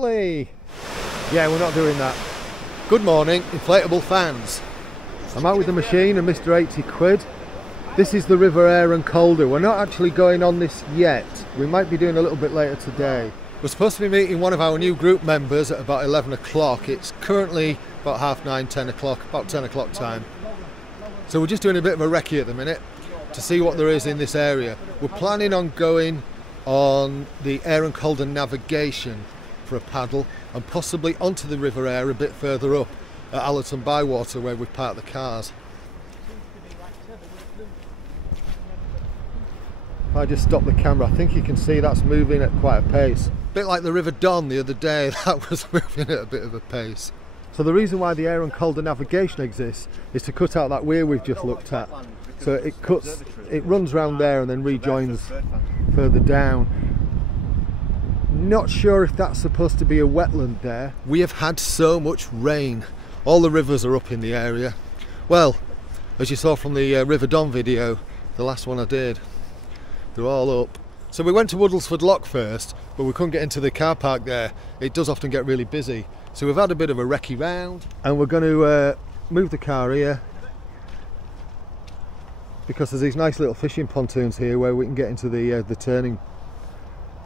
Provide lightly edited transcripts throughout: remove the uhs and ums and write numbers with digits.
Lovely. Yeah, we're not doing that. Good morning, inflatable fans. I'm out with the machine and Mr. 80 Quid. This is the River Aire and Calder. We're not actually going on this yet. We might be doing a little bit later today. We're supposed to be meeting one of our new group members at about 11 o'clock. It's currently about 9:30, 10 o'clock, about 10 o'clock time. So we're just doing a bit of a recce at the minute to see what there is in this area. We're planning on going on the Aire and Calder navigation for a paddle and possibly onto the River Aire a bit further up at Allerton Bywater where we've parked the cars. If I just stop the camera, I think you can see that's moving at quite a pace. A bit like the River Don the other day, that was moving at a bit of a pace. So the reason why the Aire and Calder navigation exists is to cut out that weir we've just looked at. So it runs round there and then rejoins further down. Not sure if that's supposed to be a wetland there. We have had so much rain. All the rivers are up in the area. Well, as you saw from the River Don video, the last one I did, they're all up. So we went to Woodlesford Lock first, but we couldn't get into the car park there. It does often get really busy. So we've had a bit of a recce round and we're going to move the car here because there's these nice little fishing pontoons here where we can get into the turning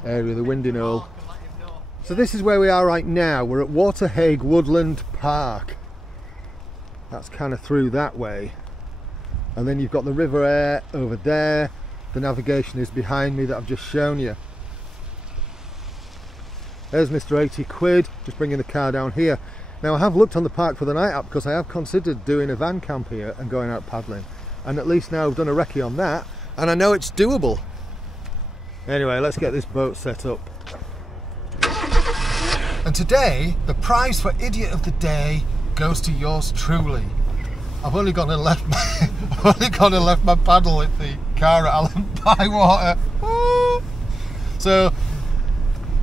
area, the winding hole. So this is where we are right now. We're at Waterhague Woodland Park. That's kind of through that way. And then you've got the River Aire over there. The navigation is behind me that I've just shown you. There's Mr. 80 Quid, just bringing the car down here. Now I have looked on the park for the night out because I have considered doing a van camp here and going out paddling. And at least now I've done a recce on that and I know it's doable. Anyway, let's get this boat set up. And today, the prize for Idiot of the Day goes to yours truly. I've only gone and left my paddle at the car at Allerton Bywater. Woo! So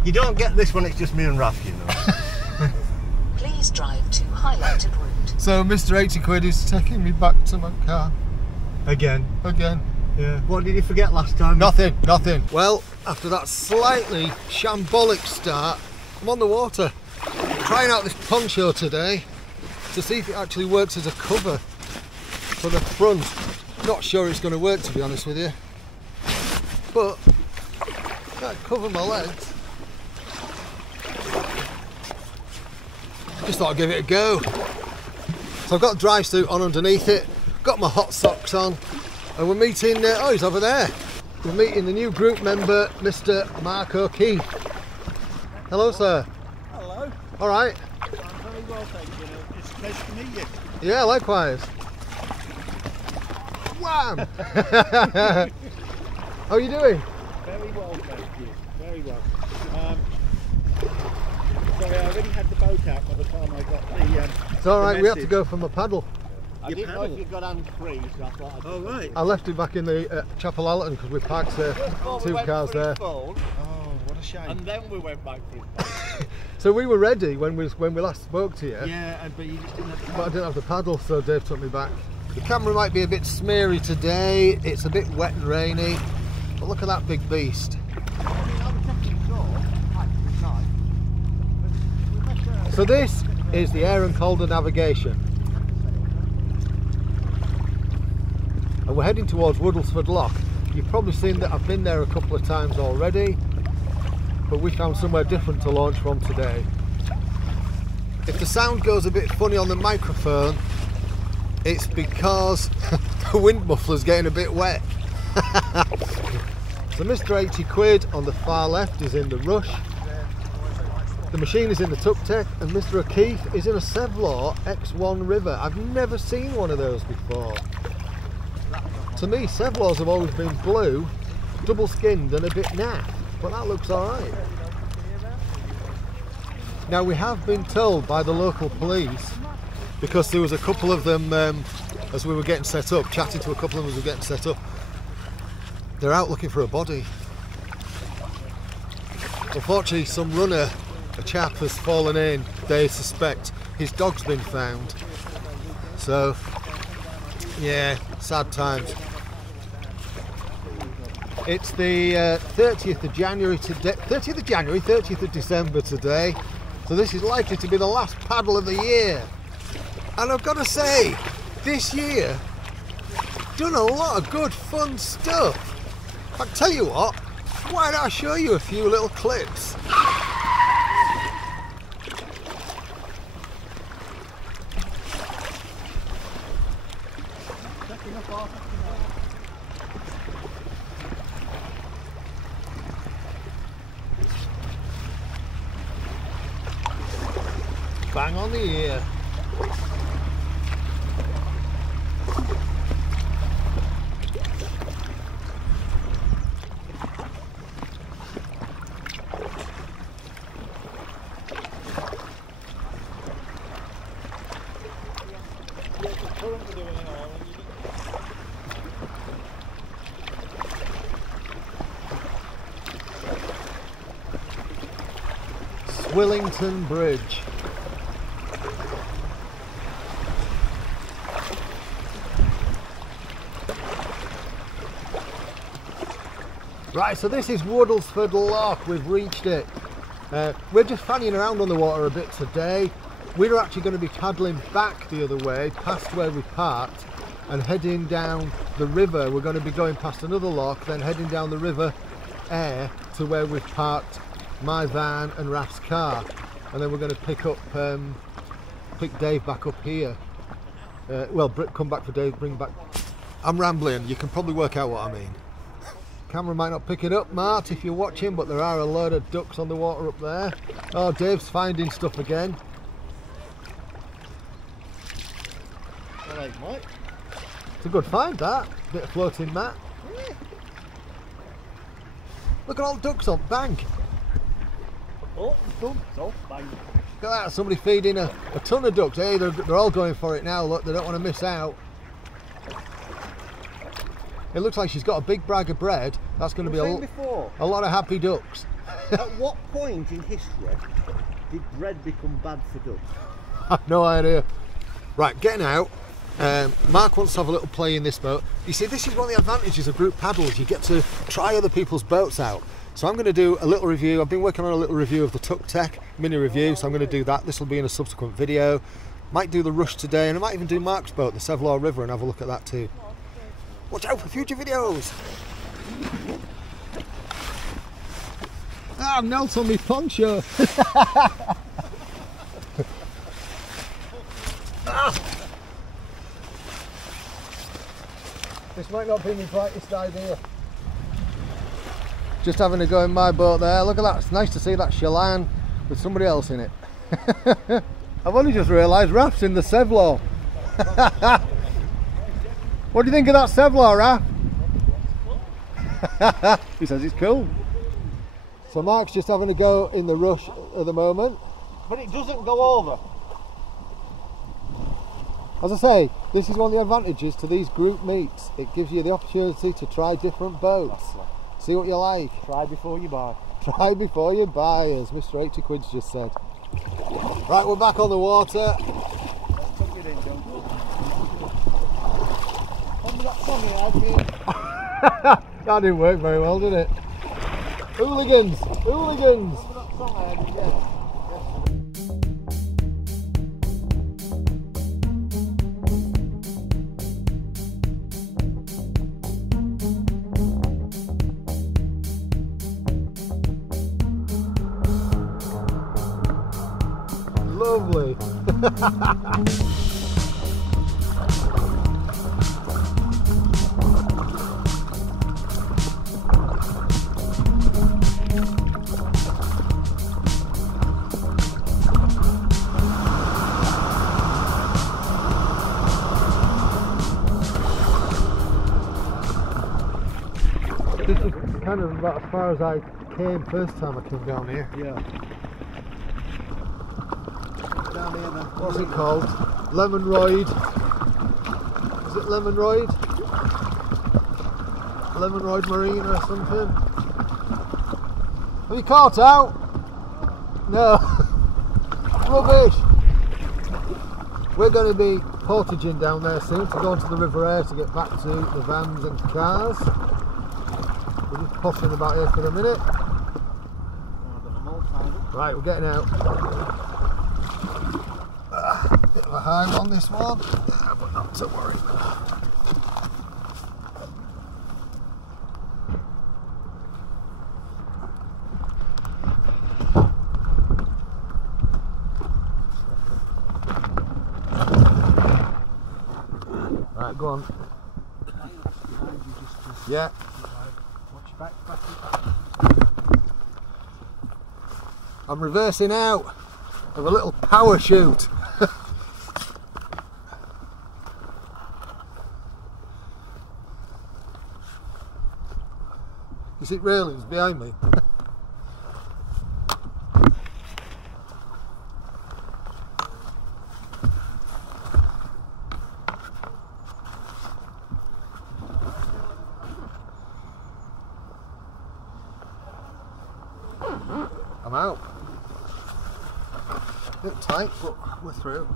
you don't get this when it's just me and Raf, you know. Please drive to highlighted route. So Mr. 80 Quid is taking me back to my car. Again. Yeah. What did you forget last time? Nothing. Well, after that slightly shambolic start, I'm on the water. Trying out this poncho today to see if it actually works as a cover for the front. Not sure it's going to work, to be honest with you. But that'd cover my legs. Just thought I'd give it a go. So I've got a dry suit on underneath it, got my hot socks on, and we're meeting, oh, he's over there. We're meeting the new group member, Mr. Mark O'Keefe. Hello, sir. Hello. All right. I'm very well, thank you. It's a pleasure to meet you. Yeah, likewise. Wham! How are you doing? Very well, thank you. Very well. Sorry, I already had the boat out by the time I got the It's all right, we have to go for my paddle. I didn't know if you got hand free, so I thought I'd... Oh, right. I left it back in the Chapel Allerton because we parked two cars there. Oh, what a shame. And then we went back for his phone. So we were ready when we last spoke to you. Yeah, but you just didn't have the But I didn't have the paddle, so Dave took me back. The camera might be a bit smeary today. It's a bit wet and rainy. But look at that big beast. So this is the Aire and Calder navigation. And we're heading towards Woodlesford Lock. You've probably seen that I've been there a couple of times already, but we found somewhere different to launch from today. If the sound goes a bit funny on the microphone, it's because the wind muffler's getting a bit wet. So Mr. 80 Quid on the far left is in the Rush. The machine is in the tuk-tuk and Mr. O'Keefe is in a Sevlaw X1 River. I've never seen one of those before. To me, Sevlaws have always been blue, double skinned and a bit naff, but that looks alright. Now we have been told by the local police, because there was a couple of them as we were getting set up, chatting to a couple of them as we were getting set up, they're out looking for a body. Unfortunately, some runner, a chap, has fallen in. They suspect his dog's been found. So, yeah, sad times. It's the 30th of January today, 30th of December today, So this is likely to be the last paddle of the year. And I've got to say, this year, done a lot of good fun stuff. I'll tell you what, why don't I show you a few little clips? Bang on the ear. Swillington Bridge. Right, so this is Woodlesford Lock. We've reached it. We're just fanning around on the water a bit today. We're actually going to be paddling back the other way, past where we parked, and heading down the river. We're going to be going past another lock, then heading down the River Aire to where we've parked my van and Raf's car, and then we're going to pick Dave back up here. Well, come back for Dave, bring back. I'm rambling. You can probably work out what I mean. Camera might not pick it up, Mart, if you're watching, but there are a load of ducks on the water up there. Oh, Dave's finding stuff again. Hello, Mike. It's a good find, that. Bit of floating mat. Yeah. Look at all the ducks on bank. Oh, done. So, bang. Look at that, somebody feeding a ton of ducks. Hey, they're all going for it now, look, they don't want to miss out. It looks like she's got a big brag of bread. That's going to be a lot of happy ducks. At what point in history did bread become bad for ducks? I've no idea. Right, getting out. Mark wants to have a little play in this boat. You see, this is one of the advantages of group paddles. You get to try other people's boats out. So I'm going to do a little review. I've been working on a little review of the Tuk Tech mini review, so I'm going to do that. This will be in a subsequent video. Might do the Rush today, and I might even do Mark's boat, the Sevlaw River, and have a look at that too. Watch out for future videos. Ah, I've knelt on my poncho. This might not be my brightest idea. Just having a go in my boat there. Look at that. It's nice to see that Chelan with somebody else in it. I've only just realised Raf's in the Sevlaw. What do you think of that Sevlaw, Raf? He says it's cool. So Mark's just having a go in the Rush at the moment. But it doesn't go over. As I say, this is one of the advantages to these group meets. It gives you the opportunity to try different boats. See what you like. Try before you buy. Try before you buy, as Mr. 80 Quid's just said. Right, we're back on the water. That didn't work very well, did it? Hooligans! Hooligans! Lovely! This is kind of about as far as I came first time I came down here. Yeah. Down here then. What's it called? Lemon Royd. Is it Lemon Royd? Lemon Royd Marine or something? Have you caught out? No. Rubbish. We're going to be portaging down there soon to go onto the River Aire to get back to the vans and cars. We're just pottering about here for a minute. Right, we're getting out. Bit of a high on this one, but not to worry. Right, go on. Yeah. Watch your back. I'm reversing out of a little power chute. You see railings behind me? I'm out. A bit tight, but we're through.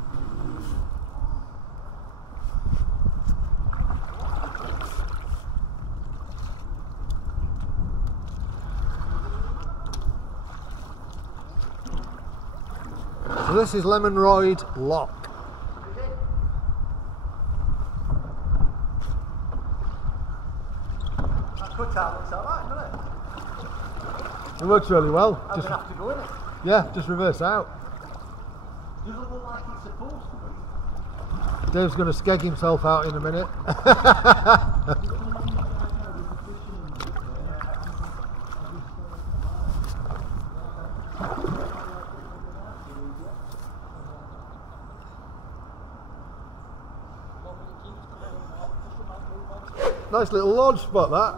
So this is Lemonroyd Lock. That cutout looks alright, doesn't it? It works really well. I'm Just, going to have to go in it. yeah, just reverse out. Doesn't look like it's supposed to be. Dave's going to skeg himself out in a minute. Nice little launch spot, that.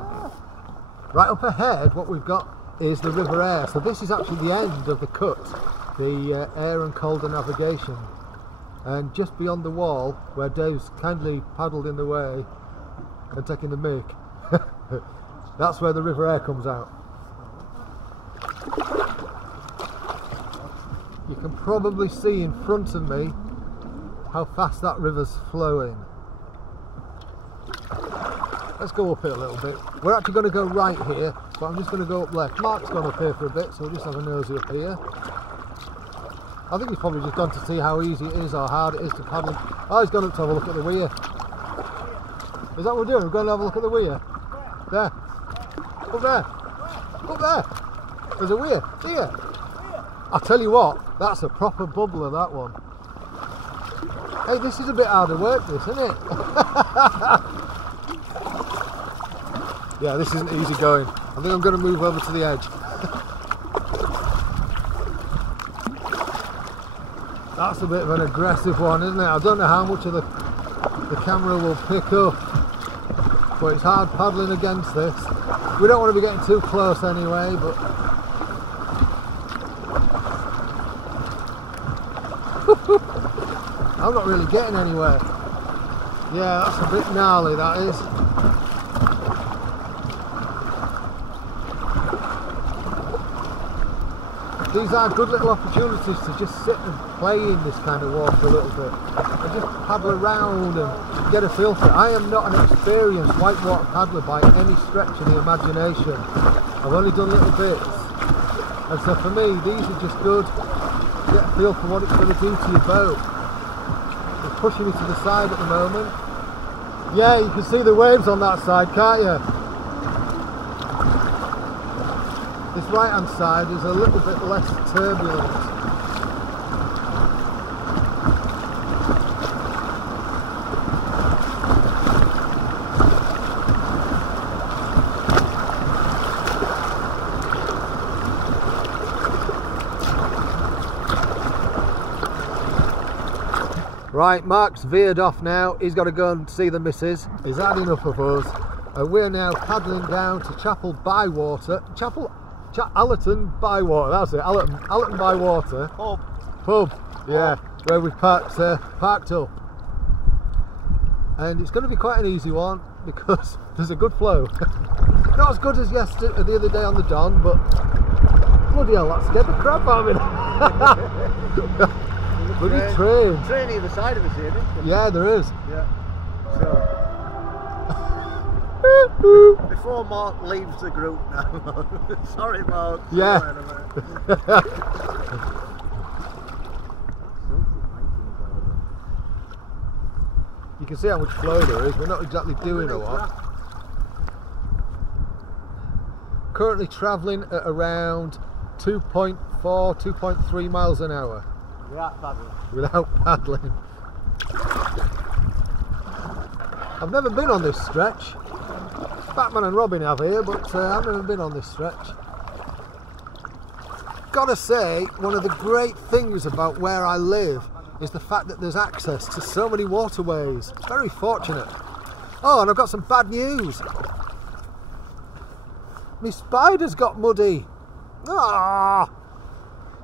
Right up ahead, what we've got is the River Aire. So this is actually the end of the cut, the Aire and Calder navigation. And just beyond the wall, where Dave's kindly paddled in the way and taking the mick, that's where the River Aire comes out. You can probably see in front of me how fast that river's flowing. Let's go up it a little bit. We're actually going to go right here, but I'm just going to go up left. Mark's gone up here for a bit, so we'll just have a nosy up here. I think he's probably just gone to see how easy it is or hard it is to paddle. Oh, he's gone up to have a look at the weir. Is that what we're doing? We're going to have a look at the weir? There. Up there. Up there. There's a weir. Here. I'll tell you what, that's a proper bubbler, that one. Hey, this is a bit harder work, this, isn't it? Yeah, this isn't easy going. I think I'm going to move over to the edge. That's a bit of an aggressive one, isn't it? I don't know how much of the camera will pick up, but it's hard paddling against this. We don't want to be getting too close anyway, but I'm not really getting anywhere. Yeah, that's a bit gnarly, that is. These are good little opportunities to just sit and play in this kind of water a little bit and just paddle around and get a feel for it. I am not an experienced whitewater paddler by any stretch of the imagination. I've only done little bits, and so for me these are just good to get a feel for what it's going to do to your boat. It's pushing me to the side at the moment. Yeah, you can see the waves on that side, can't you? This right hand side is a little bit less turbulent. Right, Mark's veered off now. He's got to go and see the missus. He's had enough of us. And we're now paddling down to Chapel Bywater. Allerton Bywater, that's it. Allerton Bywater. Pub, yeah, where we parked up. And it's going to be quite an easy one because there's a good flow. Not as good as yesterday, the other day on the Don, but bloody hell, that scared the crap out of me. Bloody train. Train either side of us here, isn't there? Yeah, there is. Yeah. So Before Mark leaves the group now. Sorry, Mark. Yeah. You can see how much flow there is. We're not exactly doing a lot. Currently travelling at around 2.4, 2.3 miles an hour. Without paddling. Without paddling. I've never been on this stretch. Batman and Robin have here, but I've never been on this stretch. Gotta say, one of the great things about where I live is the fact that there's access to so many waterways. It's very fortunate. Oh, and I've got some bad news. My spider's got muddy. Ah,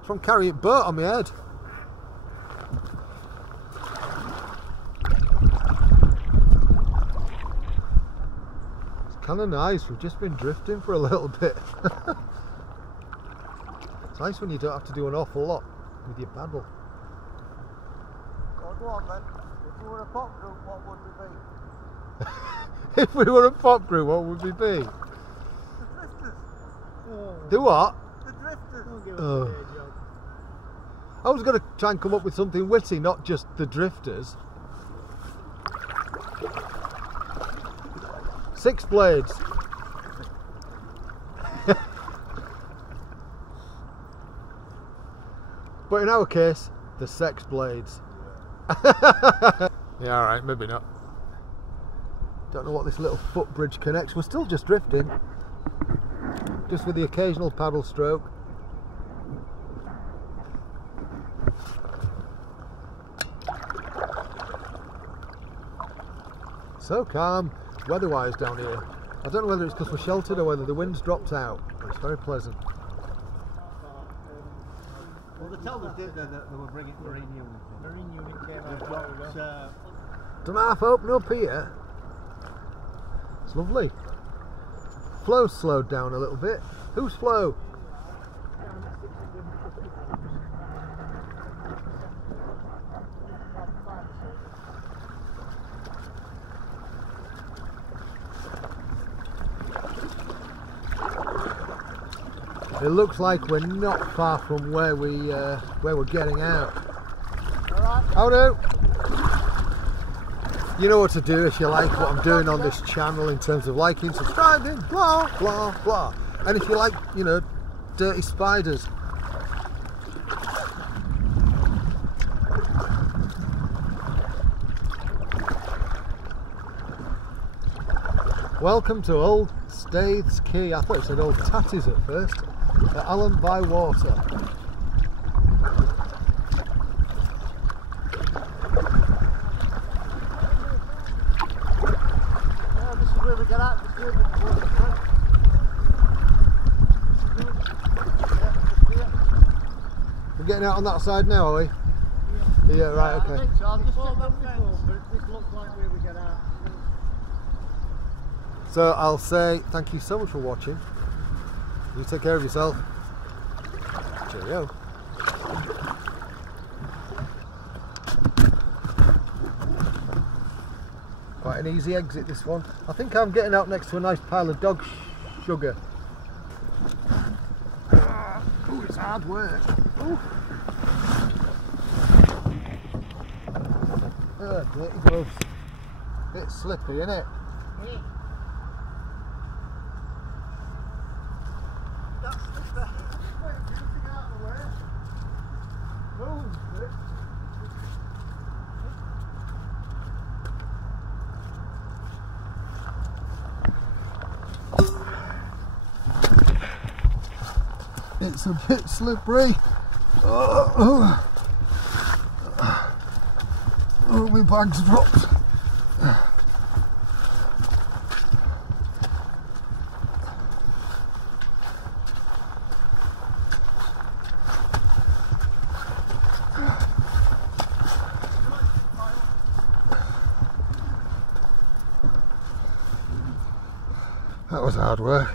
from carrying boat on my head. It's kind of nice. We've just been drifting for a little bit. It's nice when you don't have to do an awful lot with your paddle. Well, go on then. If you were a pop group, what would we be? If we were a pop group, what would we be? The Drifters. Oh. Do what? The Drifters. Don't give us Oh. a day joke. I was going to try and come up with something witty, not just the Drifters. 6 blades. But in our case, the sex blades. Yeah, alright, maybe not. Don't know what this little footbridge connects. We're still just drifting. Just with the occasional paddle stroke. So calm, weather-wise down here. I don't know whether it's because we're sheltered or whether the wind's dropped out, but it's very pleasant. Well, they told us, didn't they, that they were bringing marine unit in. Marine unit came out. They've got Don't half open up here. It's lovely. Flow's slowed down a little bit. Whose flow? It looks like we're not far from where we're getting out. Alright. Oh no! You know what to do if you like what I'm doing on this channel in terms of liking, subscribing, blah blah blah. And if you like, you know, dirty spiders. Welcome to Old Staithes Quay. I thought it said Old Tatties at first. At Allen by Water. Yeah, this is where we get out. This is where we go. We're getting out on that side now, are we? Yeah, right, I okay. think so. I'll just check that before, but this looks like where we get out. So I'll say thank you so much for watching. You take care of yourself. Cheerio. Quite an easy exit, this one. I think I'm getting out next to a nice pile of dog sugar. Oh, it's hard work. Ooh. Dirty gloves. Bit slippy, isn't it? Hey. That's the best. Wait, you can get out of the way. Move, Vic. It's a bit slippery. Oh, my bag's dropped. That was hard work.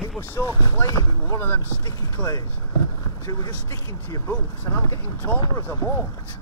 It was so clayey, it was one of them sticky clays. So it was just sticking to your boots, and I'm getting taller as I walked.